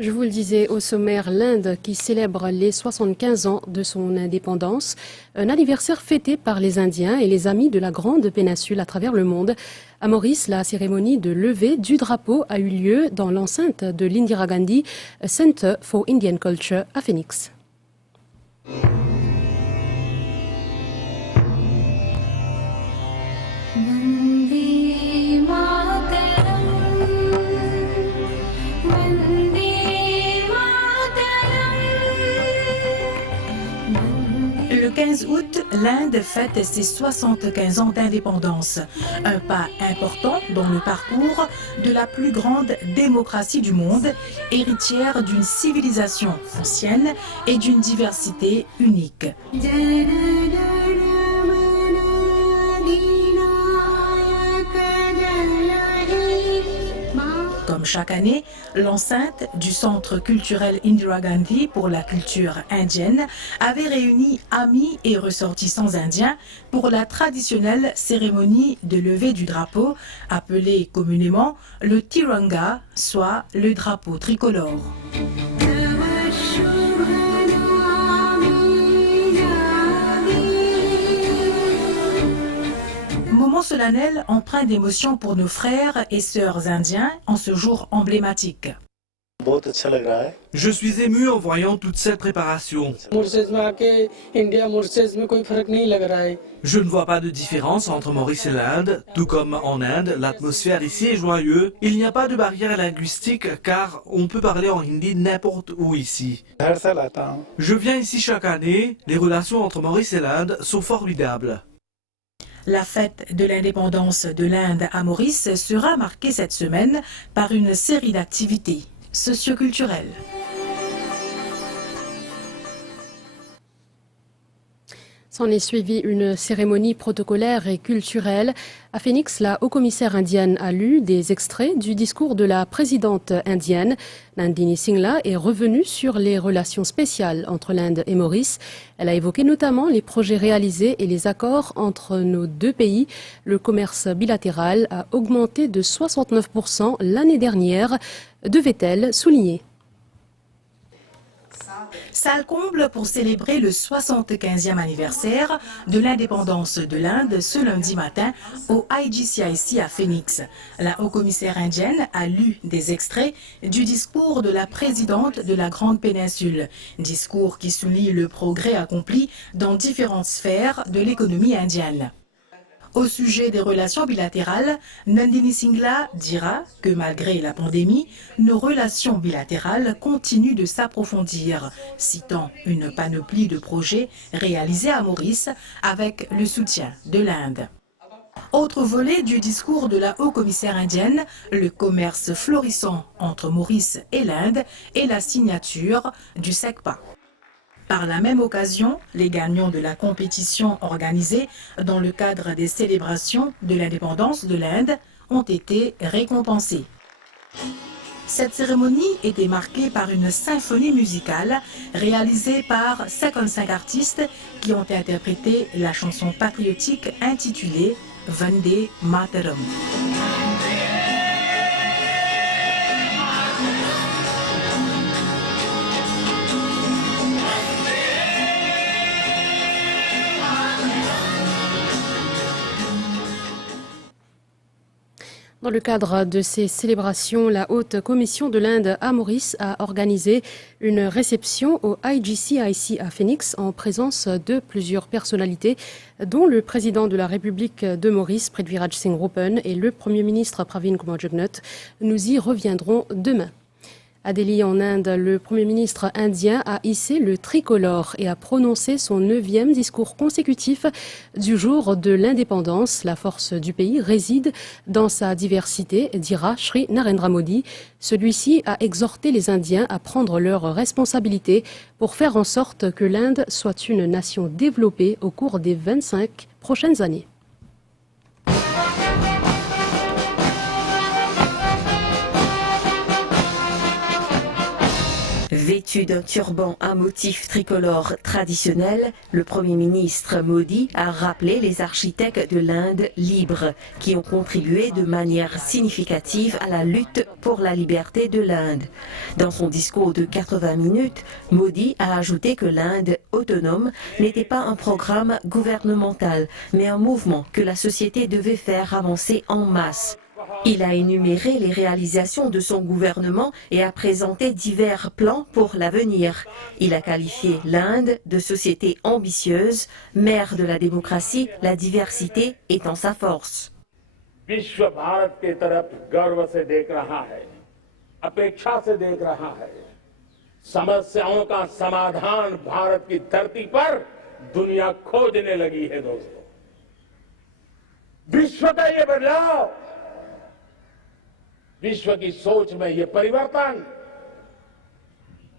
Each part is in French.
Je vous le disais au sommaire, l'Inde qui célèbre les 75 ans de son indépendance, un anniversaire fêté par les Indiens et les amis de la grande péninsule à travers le monde. À Maurice, la cérémonie de levée du drapeau a eu lieu dans l'enceinte de l'Indira Gandhi Center for Indian Culture à Phoenix. Le 15 août, l'Inde fête ses 75 ans d'indépendance. Un pas important dans le parcours de la plus grande démocratie du monde, héritière d'une civilisation ancienne et d'une diversité unique. Comme chaque année, l'enceinte du Centre culturel Indira Gandhi pour la culture indienne avait réuni amis et ressortissants indiens pour la traditionnelle cérémonie de levée du drapeau, appelée communément le Tiranga, soit le drapeau tricolore. Moment solennel empreint d'émotion pour nos frères et sœurs indiens en ce jour emblématique. Je suis ému en voyant toute cette préparation. Je ne vois pas de différence entre Maurice et l'Inde. Tout comme en Inde, l'atmosphère ici est joyeuse. Il n'y a pas de barrière linguistique car on peut parler en hindi n'importe où ici. Je viens ici chaque année. Les relations entre Maurice et l'Inde sont formidables. La fête de l'indépendance de l'Inde à Maurice sera marquée cette semaine par une série d'activités socioculturelles. S'en est suivi une cérémonie protocolaire et culturelle. À Phoenix, la haut-commissaire indienne a lu des extraits du discours de la présidente indienne. Nandini Singla est revenue sur les relations spéciales entre l'Inde et Maurice. Elle a évoqué notamment les projets réalisés et les accords entre nos deux pays. Le commerce bilatéral a augmenté de 69% l'année dernière, devait-elle souligner. Salle comble pour célébrer le 75e anniversaire de l'indépendance de l'Inde ce lundi matin au IGCIC à Phoenix. La haut-commissaire indienne a lu des extraits du discours de la présidente de la Grande Péninsule. Discours qui souligne le progrès accompli dans différentes sphères de l'économie indienne. Au sujet des relations bilatérales, Nandini Singla dira que malgré la pandémie, nos relations bilatérales continuent de s'approfondir, citant une panoplie de projets réalisés à Maurice avec le soutien de l'Inde. Autre volet du discours de la haut-commissaire indienne, le commerce florissant entre Maurice et l'Inde et la signature du SECPA. Par la même occasion, les gagnants de la compétition organisée dans le cadre des célébrations de l'indépendance de l'Inde ont été récompensés. Cette cérémonie était marquée par une symphonie musicale réalisée par 55 artistes qui ont interprété la chanson patriotique intitulée Vande Mataram. Dans le cadre de ces célébrations, la Haute Commission de l'Inde à Maurice a organisé une réception au IGCIC à Phoenix en présence de plusieurs personnalités, dont le président de la République de Maurice, Prithviraj Singh Rupan, et le Premier ministre Pravin Kumar Jugnauth. Nous y reviendrons demain. À Delhi, en Inde, le Premier ministre indien a hissé le tricolore et a prononcé son 9e discours consécutif du jour de l'indépendance. La force du pays réside dans sa diversité, dira Shri Narendra Modi. Celui-ci a exhorté les Indiens à prendre leurs responsabilités pour faire en sorte que l'Inde soit une nation développée au cours des 25 prochaines années. Vêtu d'un turban à motif tricolore traditionnel, le Premier ministre Modi a rappelé les architectes de l'Inde libre qui ont contribué de manière significative à la lutte pour la liberté de l'Inde. Dans son discours de 80 minutes, Modi a ajouté que l'Inde autonome n'était pas un programme gouvernemental, mais un mouvement que la société devait faire avancer en masse. Il a énuméré les réalisations de son gouvernement et a présenté divers plans pour l'avenir. Il a qualifié l'Inde de société ambitieuse, mère de la démocratie, la diversité étant sa force. विश्व भारत के तरफ गर्व से देख रहा है, अपेक्षा से देख रहा है। समस्याओं का समाधान भारत की धरती पर दुनिया खोजने लगी है दोस्तों। विश्व का ये बदलाव, विश्व की सोच में ये परिवर्तन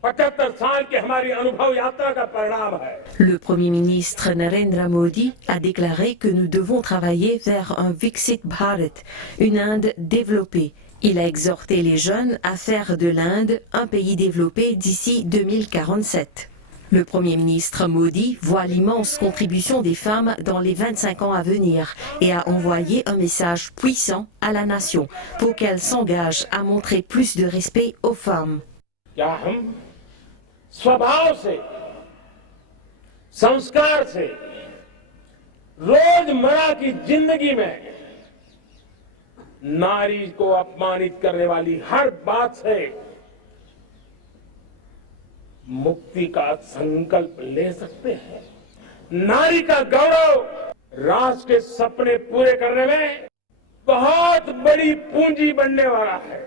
75 साल की हमारी अनुभव यात्रा का परिणाम है। Le Premier ministre Narendra Modi a déclaré que nous devons travailler vers un Viksit Bharat, une Inde développée. Il a exhorté les jeunes à faire de l'Inde un pays développé d'ici 2047. Le Premier ministre Modi voit l'immense contribution des femmes dans les 25 ans à venir et a envoyé un message puissant à la nation pour qu'elle s'engage à montrer plus de respect aux femmes. क्या हम स्वभाव से, संस्कार से, रोजमर्रा की जिंदगी में नारी को अपमानित करने वाली हर बात से मुक्ति का संकल्प ले सकते हैं? नारी का गौरव राष्ट्र के सपने पूरे करने में बहुत बड़ी पूंजी बनने वाला है।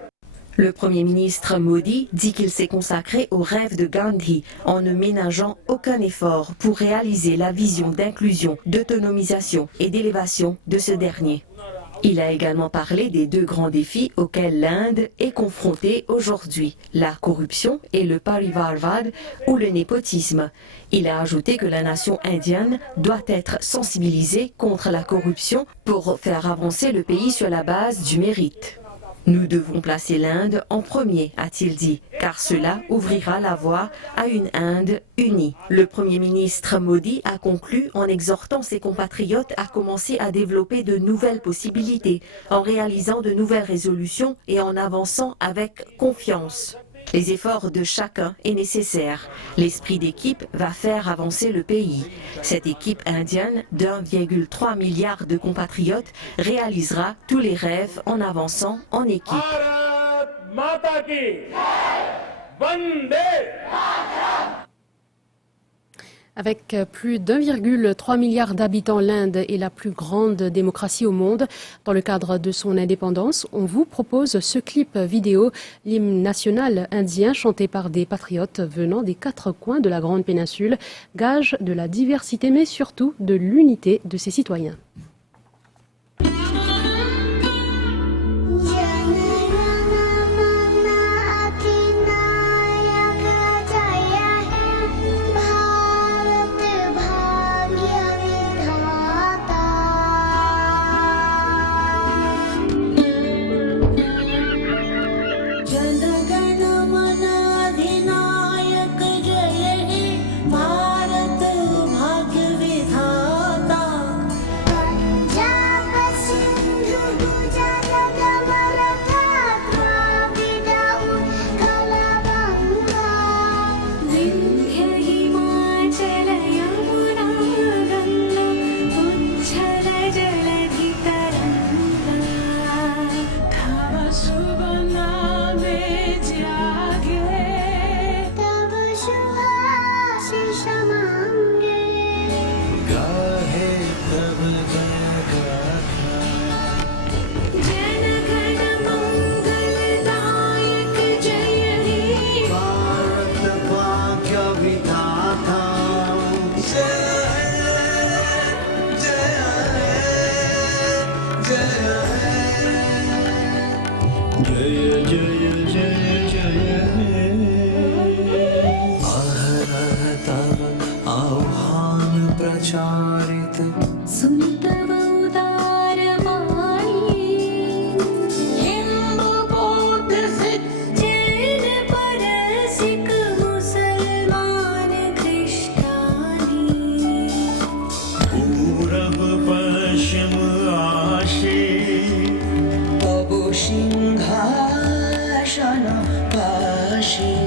Le Premier ministre Modi dit qu'il s'est consacré au rêve de Gandhi en ne ménageant aucun effort pour réaliser la vision d'inclusion, d'autonomisation et d'élévation de ce dernier. Il a également parlé des deux grands défis auxquels l'Inde est confrontée aujourd'hui, la corruption et le parivarvad ou le népotisme. Il a ajouté que la nation indienne doit être sensibilisée contre la corruption pour faire avancer le pays sur la base du mérite. Nous devons placer l'Inde en premier, a-t-il dit, car cela ouvrira la voie à une Inde unie. Le Premier ministre Modi a conclu en exhortant ses compatriotes à commencer à développer de nouvelles possibilités, en réalisant de nouvelles résolutions et en avançant avec confiance. Les efforts de chacun est nécessaire. L'esprit d'équipe va faire avancer le pays. Cette équipe indienne d'1,3 milliard de compatriotes réalisera tous les rêves en avançant en équipe. Bharat माता की वंदे। Avec plus d'1,3 milliard d'habitants, l'Inde est la plus grande démocratie au monde. Dans le cadre de son indépendance, on vous propose ce clip vidéo, l'hymne national indien chanté par des patriotes venant des 4 coins de la grande péninsule, gage de la diversité mais surtout de l'unité de ses citoyens. machine.